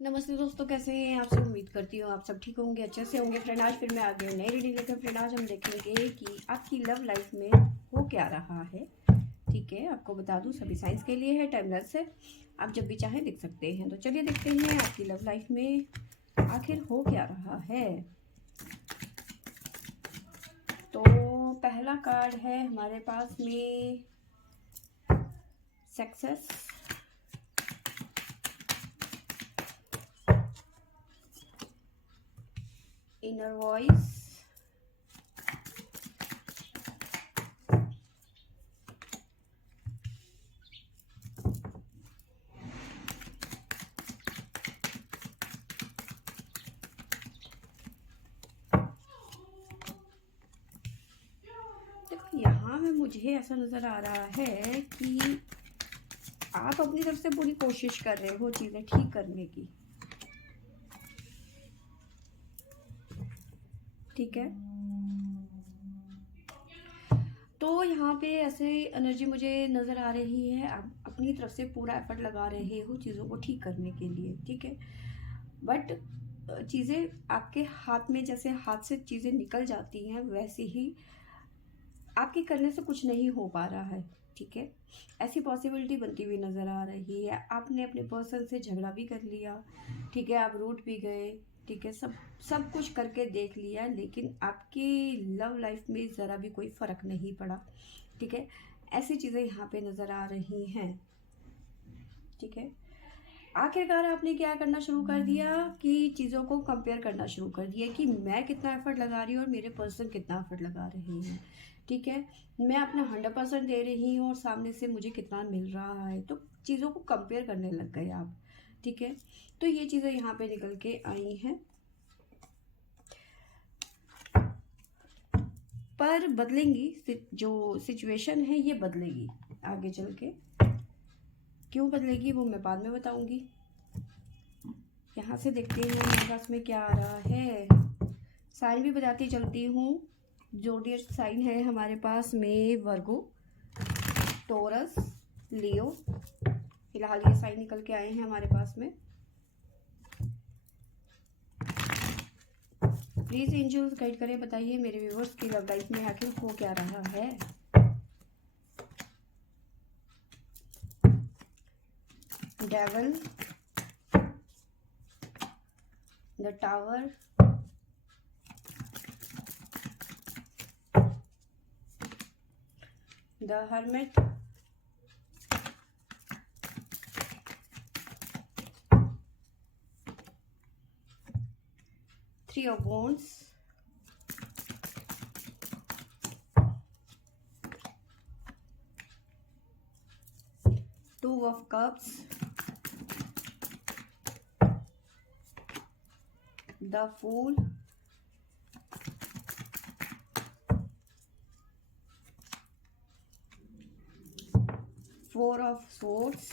नमस्ते दोस्तों, कैसे हैं आप सब। उम्मीद करती हूँ आप सब ठीक होंगे, अच्छे से होंगे। फ्रेंड आज फिर मैं आ गई नई रीडिंग लेकर। फ्रेंड आज हम देखेंगे कि आपकी लव लाइफ में हो क्या रहा है। ठीक है, आपको बता दूँ सभी साइंस के लिए है, टाइमलेस है, आप जब भी चाहें देख सकते हैं। तो चलिए देखते हैं आपकी लव लाइफ में आखिर हो क्या रहा है। तो पहला कार्ड है हमारे पास में सक्सेस, इनर वॉइस, देखो यहाँ में मुझे ऐसा नज़र आ रहा है कि आप अपनी तरफ से पूरी कोशिश कर रहे हो चीज़ें ठीक करने की। ठीक है, तो यहाँ पे ऐसे एनर्जी मुझे नज़र आ रही है, आप अपनी तरफ से पूरा एफर्ट लगा रहे हो चीज़ों को ठीक करने के लिए। ठीक है, बट चीज़ें आपके हाथ में, जैसे हाथ से चीज़ें निकल जाती हैं वैसे ही आपके करने से कुछ नहीं हो पा रहा है। ठीक है, ऐसी पॉसिबिलिटी बनती हुई नज़र आ रही है। आपने अपने पर्सन से झगड़ा भी कर लिया, ठीक है, आप रूठ भी गए, ठीक है, सब सब कुछ करके देख लिया, लेकिन आपकी लव लाइफ में ज़रा भी कोई फ़र्क नहीं पड़ा। ठीक है, ऐसी चीज़ें यहाँ पे नज़र आ रही हैं। ठीक है, आखिरकार आपने क्या करना शुरू कर दिया कि चीज़ों को कंपेयर करना शुरू कर दिया कि मैं कितना एफर्ट लगा रही हूँ और मेरे पर्सन कितना एफर्ट लगा रहे हैं। ठीक है, मैं अपना 100% दे रही हूँ और सामने से मुझे कितना मिल रहा है, तो चीज़ों को कंपेयर करने लग गए आप। ठीक है, तो ये चीज़ें यहाँ पे निकल के आई हैं, पर बदलेंगी। जो सिचुएशन है ये बदलेगी आगे चल के। क्यों बदलेगी वो मैं बाद में बताऊंगी। यहाँ से देखते हैं मेरे पास में क्या आ रहा है। साइन भी बताती चलती हूँ। जोडियक साइन है हमारे पास में वर्गो, टोरस, लियो। फिलहाल ये साइन निकल के आए हैं हमारे पास में। प्लीज एंजल्स गाइड करें, बताइए मेरे व्यूअर्स की लव लाइफ में आखिर हो क्या रहा है। Devil, the tower, the hermit, three of wands, two of cups, the fool, four of swords,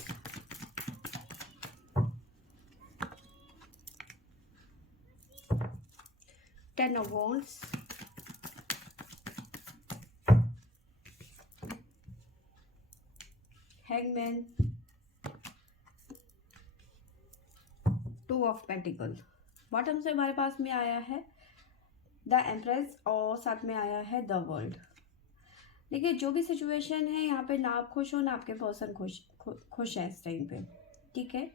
ten of wands, hangman, two of pentacle. Bottom से हमारे पास में आया है द एम्प्रेस और साथ में आया है द वर्ल्ड। देखिए जो भी सिचुएशन है यहाँ पे, ना आप खुश हो ना आपके पर्सन खुश है इस टाइम पे। ठीक है,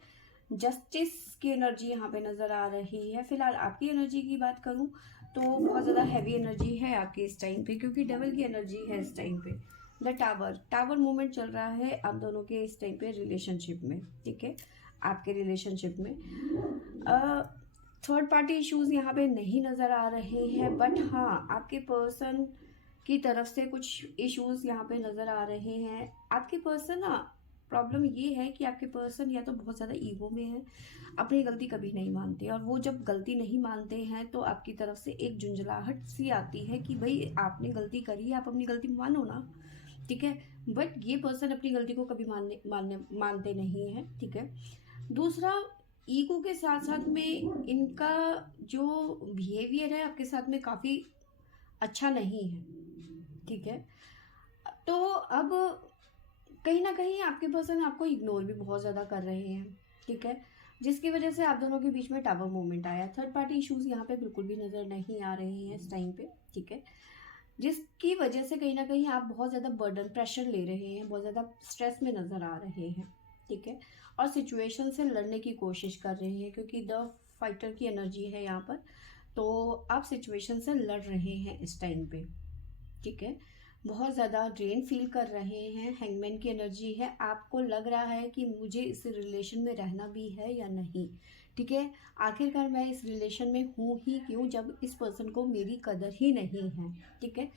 जस्टिस की एनर्जी यहाँ पे नज़र आ रही है। फिलहाल आपकी एनर्जी की बात करूँ तो बहुत ज़्यादा हैवी एनर्जी है आपकी इस टाइम पे, क्योंकि डबल की एनर्जी है इस टाइम पे। द टावर मूवमेंट चल रहा है आप दोनों के इस टाइम पे रिलेशनशिप में। ठीक है, आपके रिलेशनशिप में थर्ड पार्टी इश्यूज यहाँ पे नहीं नज़र आ रहे हैं, बट हाँ आपके पर्सन की तरफ से कुछ इश्यूज यहाँ पे नज़र आ रहे हैं। आपके पर्सन ना, प्रॉब्लम ये है कि आपके पर्सन या तो बहुत ज़्यादा ईगो में है, अपनी गलती कभी नहीं मानते, और वो जब गलती नहीं मानते हैं तो आपकी तरफ से एक झुंझलाहट सी आती है कि भाई आपने गलती करी, आप अपनी गलती मानो ना। ठीक है, बट ये पर्सन अपनी गलती को कभी मानते नहीं हैं। ठीक है, दूसरा, ईगो के साथ साथ में इनका जो बिहेवियर है आपके साथ में काफ़ी अच्छा नहीं है। ठीक है, तो अब कहीं ना कहीं आपके पर्सन आपको इग्नोर भी बहुत ज़्यादा कर रहे हैं। ठीक है, जिसकी वजह से आप दोनों के बीच में टावर मूवमेंट आया। थर्ड पार्टी इश्यूज यहाँ पे बिल्कुल भी नज़र नहीं आ रहे हैं इस टाइम पे, ठीक है। जिसकी वजह से कहीं ना कहीं आप बहुत ज़्यादा बर्डन प्रेशर ले रहे हैं, बहुत ज़्यादा स्ट्रेस में नज़र आ रहे हैं, ठीक है। और सिचुएशन से लड़ने की कोशिश कर रहे हैं, क्योंकि द फाइटर की एनर्जी है यहाँ पर। तो आप सिचुएशन से लड़ रहे हैं इस टाइम पे, ठीक है। बहुत ज़्यादा ड्रेन फील कर रहे हैं। हैंगमैन की एनर्जी है। आपको लग रहा है कि मुझे इस रिलेशन में रहना भी है या नहीं, ठीक है। आखिरकार मैं इस रिलेशन में हूँ ही क्यों, जब इस पर्सन को मेरी कदर ही नहीं है, ठीक है।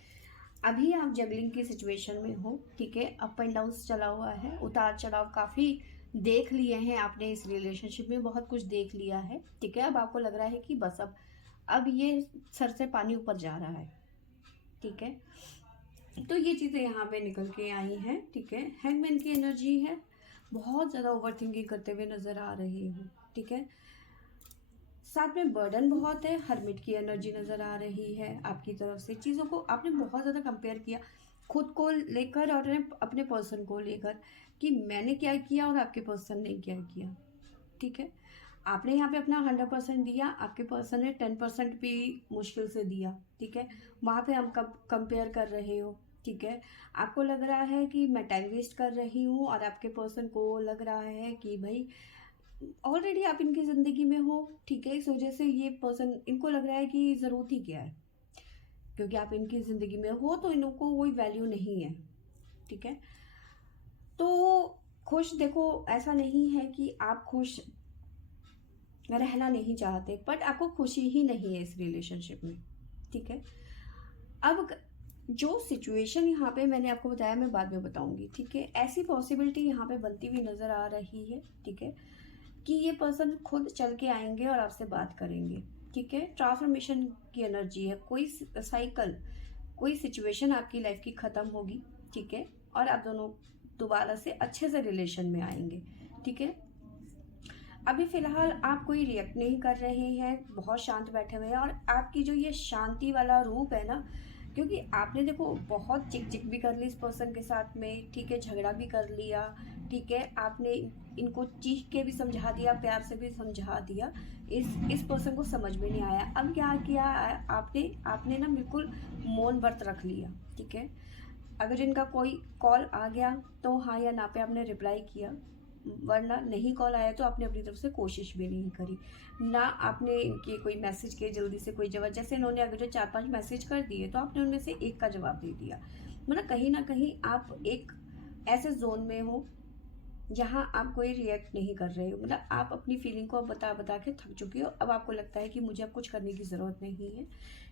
अभी आप जगलिंग की सिचुएशन में हो, ठीक है। अप एंड डाउन चला हुआ है, उतार चढ़ाव काफ़ी देख लिए हैं आपने इस रिलेशनशिप में, बहुत कुछ देख लिया है, ठीक है। अब आपको लग रहा है कि बस अब ये सर से पानी ऊपर जा रहा है, ठीक है। तो ये चीज़ें यहाँ पे निकल के आई हैं, ठीक है। हैंगमैन की एनर्जी है। बहुत ज़्यादा ओवर थिंकिंग करते हुए नज़र आ रही हूँ, ठीक है। साथ में बर्डन बहुत है। हर्मिट की एनर्जी नज़र आ रही है आपकी तरफ से। चीज़ों को आपने बहुत ज़्यादा कंपेयर किया खुद को लेकर और अपने पर्सन को लेकर, कि मैंने क्या किया और आपके पर्सन ने क्या किया, ठीक है। आपने यहाँ पे अपना 100% दिया, आपके पर्सन ने 10% भी मुश्किल से दिया, ठीक है। वहाँ पे हम कंपेयर कर रहे हो, ठीक है। आपको लग रहा है कि मैं टाइम वेस्ट कर रही हूँ, और आपके पर्सन को लग रहा है कि भाई ऑलरेडी आप इनकी ज़िंदगी में हो, ठीक है। इस वजह से ये पर्सन, इनको लग रहा है कि ज़रूरत ही क्या है, क्योंकि आप इनकी ज़िंदगी में हो तो इनको कोई वैल्यू नहीं है, ठीक है। तो खुश, देखो ऐसा नहीं है कि आप खुश रहना नहीं चाहते, बट आपको खुशी ही नहीं है इस रिलेशनशिप में, ठीक है। अब जो सिचुएशन यहाँ पे मैंने आपको बताया, मैं बाद में बताऊंगी, ठीक है। ऐसी पॉसिबिलिटी यहाँ पे बनती हुई नज़र आ रही है, ठीक है, कि ये पर्सन खुद चल के आएंगे और आपसे बात करेंगे, ठीक है। ट्रांसफॉर्मेशन की एनर्जी है। कोई साइकिल, कोई सिचुएशन आपकी लाइफ की ख़त्म होगी, ठीक है, और आप दोनों दोबारा से अच्छे से रिलेशन में आएंगे, ठीक है। अभी फिलहाल आप कोई रिएक्ट नहीं कर रहे हैं, बहुत शांत बैठे हुए हैं। और आपकी जो ये शांति वाला रूप है ना, क्योंकि आपने देखो बहुत चिक चिक भी कर ली इस पर्सन के साथ में, ठीक है, झगड़ा भी कर लिया, ठीक है। आपने इनको चीख के भी समझा दिया, प्यार से भी समझा दिया, इस पर्सन को समझ में नहीं आया। अब क्या किया आपने आपने ना बिल्कुल मौन व्रत रख लिया, ठीक है। अगर इनका कोई कॉल आ गया तो हाँ या ना पे आपने रिप्लाई किया, वरना नहीं कॉल आया तो आपने अपनी तरफ से कोशिश भी नहीं करी ना। आपने इनके कोई मैसेज किए जल्दी से कोई जवाब, जैसे इन्होंने अगर जो 4-5 मैसेज कर दिए तो आपने उनमें से एक का जवाब दे दिया। मतलब कहीं ना कहीं आप एक ऐसे जोन में हो जहाँ आप कोई रिएक्ट नहीं कर रहे हो। मतलब आप अपनी फीलिंग को अब बता बता के थक चुके हो। अब आपको लगता है कि मुझे अब कुछ करने की ज़रूरत नहीं है,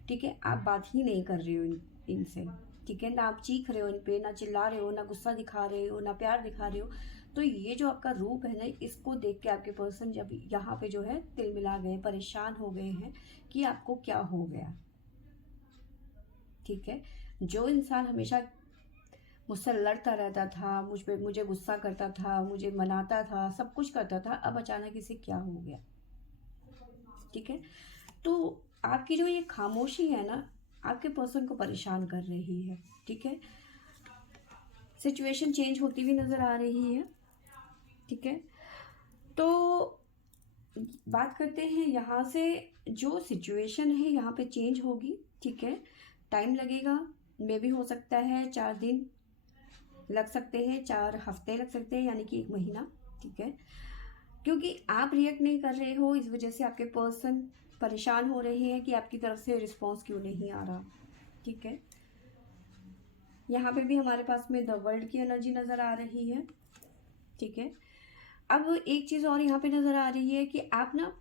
ठीक है। आप बात ही नहीं कर रहे हो इनसे, ठीक है। ना आप चीख रहे हो इन पे, ना चिल्ला रहे हो, ना गुस्सा दिखा रहे हो, ना प्यार दिखा रहे हो। तो ये जो आपका रूप है ना, इसको देख के आपके पर्सन जब यहाँ पे जो है तिलमिला गए, परेशान हो गए हैं कि आपको क्या हो गया, ठीक है। जो इंसान हमेशा मुझसे लड़ता रहता था, मुझे गुस्सा करता था, मुझे मनाता था, सब कुछ करता था, अब अचानक इसे क्या हो गया, ठीक है। तो आपकी जो ये खामोशी है ना, आपके पर्सन को परेशान कर रही है, ठीक है। सिचुएशन चेंज होती हुई नज़र आ रही है, ठीक है। तो बात करते हैं यहाँ से, जो सिचुएशन है यहाँ पे चेंज होगी, ठीक है। टाइम लगेगा, मे भी हो सकता है 4 दिन लग सकते हैं, 4 हफ्ते लग सकते हैं, यानी कि 1 महीना, ठीक है। क्योंकि आप रिएक्ट नहीं कर रहे हो, इस वजह से आपके पर्सन परेशान हो रहे हैं कि आपकी तरफ से रिस्पॉन्स क्यों नहीं आ रहा, ठीक है। यहाँ पे भी हमारे पास में द वर्ल्ड की एनर्जी नज़र आ रही है, ठीक है। अब एक चीज़ और यहाँ पे नज़र आ रही है कि आप ना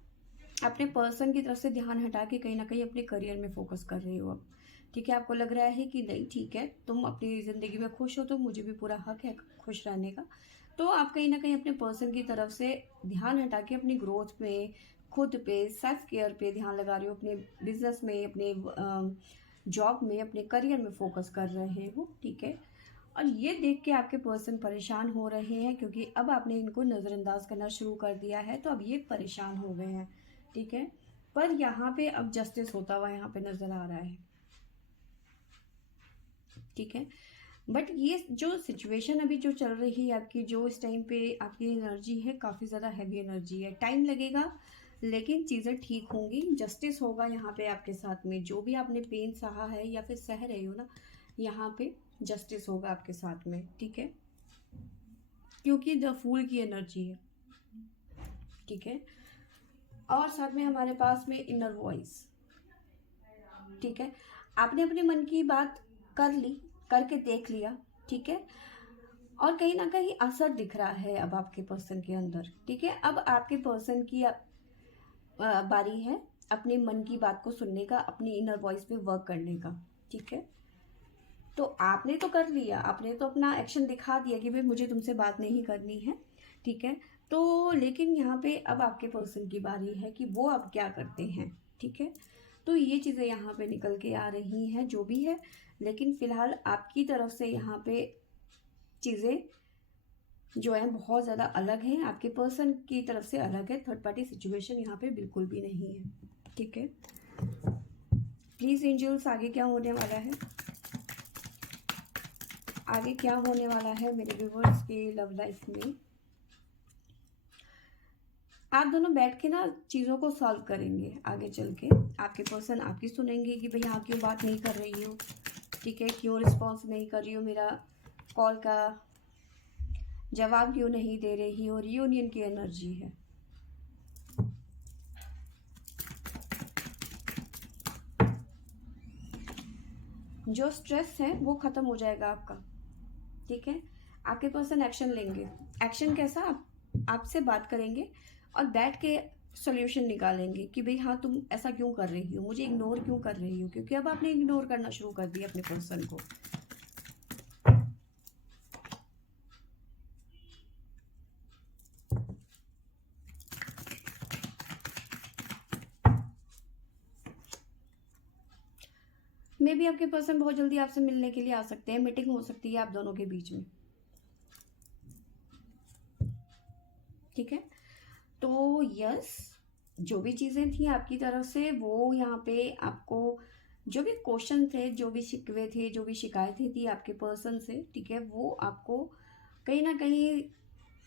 अपने पर्सन की तरफ से ध्यान हटा के कहीं ना कहीं अपने करियर में फोकस कर रहे हो अब, ठीक है। आपको लग रहा है कि नहीं, ठीक है, तुम अपनी ज़िंदगी में खुश हो तो मुझे भी पूरा हक है खुश रहने का। तो आप कहीं ना कहीं अपने पर्सन की तरफ से ध्यान हटा के अपनी ग्रोथ पे, खुद पे, सेल्फ केयर पे ध्यान लगा रहे हो, अपने बिजनेस में, अपने जॉब में, अपने करियर में फोकस कर रहे हो, ठीक है। और ये देख के आपके पर्सन परेशान हो रहे हैं, क्योंकि अब आपने इनको नज़रअंदाज करना शुरू कर दिया है, तो अब ये परेशान हो गए हैं, ठीक है। पर यहाँ पे अब जस्टिस होता हुआ यहाँ पे नज़र आ रहा है, ठीक है। बट ये जो सिचुएशन अभी जो चल रही है आपकी, जो इस टाइम पे आपकी एनर्जी है, काफ़ी ज़्यादा हैवी एनर्जी है। टाइम लगेगा लेकिन चीज़ें ठीक होंगी, जस्टिस होगा यहाँ पे आपके साथ में। जो भी आपने पेन सहा है या फिर सह रहे हो ना, यहाँ पे जस्टिस होगा आपके साथ में, ठीक है, क्योंकि द फूल की एनर्जी है, ठीक है। और साथ में हमारे पास में इनर वॉइस, ठीक है। आपने अपने मन की बात कर ली, करके देख लिया, ठीक है, और कहीं ना कहीं असर दिख रहा है अब आपके पर्सन के अंदर, ठीक है। अब आपके पर्सन की बारी है अपने मन की बात को सुनने का, अपनी इनर वॉइस पे वर्क करने का, ठीक है। तो आपने तो कर लिया, आपने तो अपना एक्शन दिखा दिया कि भाई मुझे तुमसे बात नहीं करनी है, ठीक है। तो लेकिन यहाँ पे अब आपके पर्सन की बारी है कि वो अब क्या करते हैं, ठीक है। तो ये चीज़ें यहाँ पे निकल के आ रही हैं जो भी है, लेकिन फिलहाल आपकी तरफ से यहाँ पे चीज़ें जो है बहुत ज़्यादा अलग हैं, आपके पर्सन की तरफ से अलग है। थर्ड पार्टी सिचुएशन यहाँ पे बिल्कुल भी नहीं है, ठीक है। प्लीज़ एंजल्स, आगे क्या होने वाला है, आगे क्या होने वाला है मेरे व्यूवर्स की लव लाइफ में। आप दोनों बैठ के ना चीज़ों को सॉल्व करेंगे आगे चल के। आपके पर्सन आपकी सुनेंगे कि भाई आप क्यों बात नहीं कर रही हो, ठीक है, क्यों रिस्पॉन्स नहीं कर रही हो, मेरा कॉल का जवाब क्यों नहीं दे रही हो। रियूनियन की एनर्जी है, जो स्ट्रेस है वो ख़त्म हो जाएगा आपका, ठीक है। आपके पर्सन एक्शन लेंगे। एक्शन कैसा, आपसे बात करेंगे और बैठ के सॉल्यूशन निकालेंगे कि भाई हाँ तुम ऐसा क्यों कर रही हो, मुझे इग्नोर क्यों कर रही हो, क्योंकि अब आपने इग्नोर करना शुरू कर दिया अपने पर्सन को। मे भी आपके पर्सन बहुत जल्दी आपसे मिलने के लिए आ सकते हैं, मीटिंग हो सकती है आप दोनों के बीच में, ठीक है। तो यस, जो भी चीज़ें थी आपकी तरफ से वो यहाँ पे आपको, जो भी क्वेश्चन थे, जो भी शिकवे थे, जो भी शिकायतें थी आपके पर्सन से, ठीक है, वो आपको कहीं ना कहीं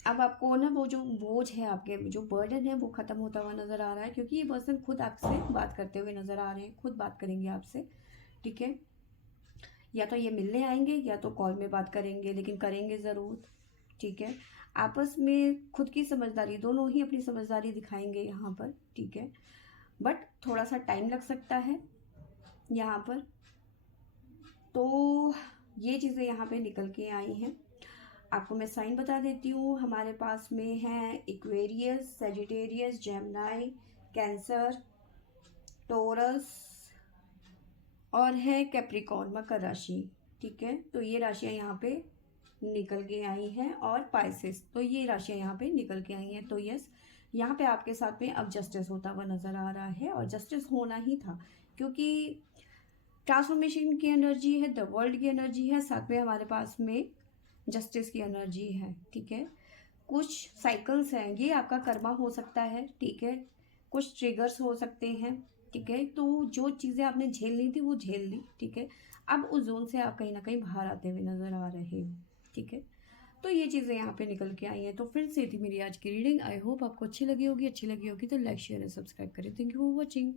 अब आपको ना वो जो बोझ है, आपके जो बर्डन है वो ख़त्म होता हुआ नज़र आ रहा है, क्योंकि ये पर्सन खुद आपसे बात करते हुए नज़र आ रहे हैं, खुद बात करेंगे आपसे, ठीक है। या तो ये मिलने आएंगे या तो कॉल में बात करेंगे, लेकिन करेंगे ज़रूर, ठीक है। आपस में खुद की समझदारी, दोनों ही अपनी समझदारी दिखाएंगे यहाँ पर, ठीक है। बट थोड़ा सा टाइम लग सकता है यहाँ पर। तो ये चीज़ें यहाँ पे निकल के आई हैं। आपको मैं साइन बता देती हूँ, हमारे पास में है Aquarius, Sagittarius, Gemini, Cancer, Taurus और है कैप्रिकॉर्न, मकर राशि, ठीक है। तो ये राशियाँ यहाँ पे निकल के आई हैं, और पाइसेस, तो ये राशियाँ यहाँ पे निकल के आई हैं। तो यस, यहाँ पे आपके साथ में अब जस्टिस होता हुआ नज़र आ रहा है, और जस्टिस होना ही था, क्योंकि ट्रांसफॉर्मेशन की एनर्जी है, द वर्ल्ड की एनर्जी है, साथ में हमारे पास में जस्टिस की एनर्जी है, ठीक है। कुछ साइकिल्स हैं, ये आपका कर्मा हो सकता है, ठीक है, कुछ ट्रिगर्स हो सकते हैं, ठीक है। तो जो चीज़ें आपने झेलनी थी वो झेल ली, ठीक है। अब उस जोन से आप कहीं ना कहीं बाहर आते हुए नज़र आ रहे हो, ठीक है। तो ये चीज़ें यहाँ पे निकल के आई हैं। तो फिर से थी मेरी आज की रीडिंग। आई होप आपको अच्छी लगी होगी, तो लाइक शेयर एंड सब्सक्राइब करें। Thank you for watching.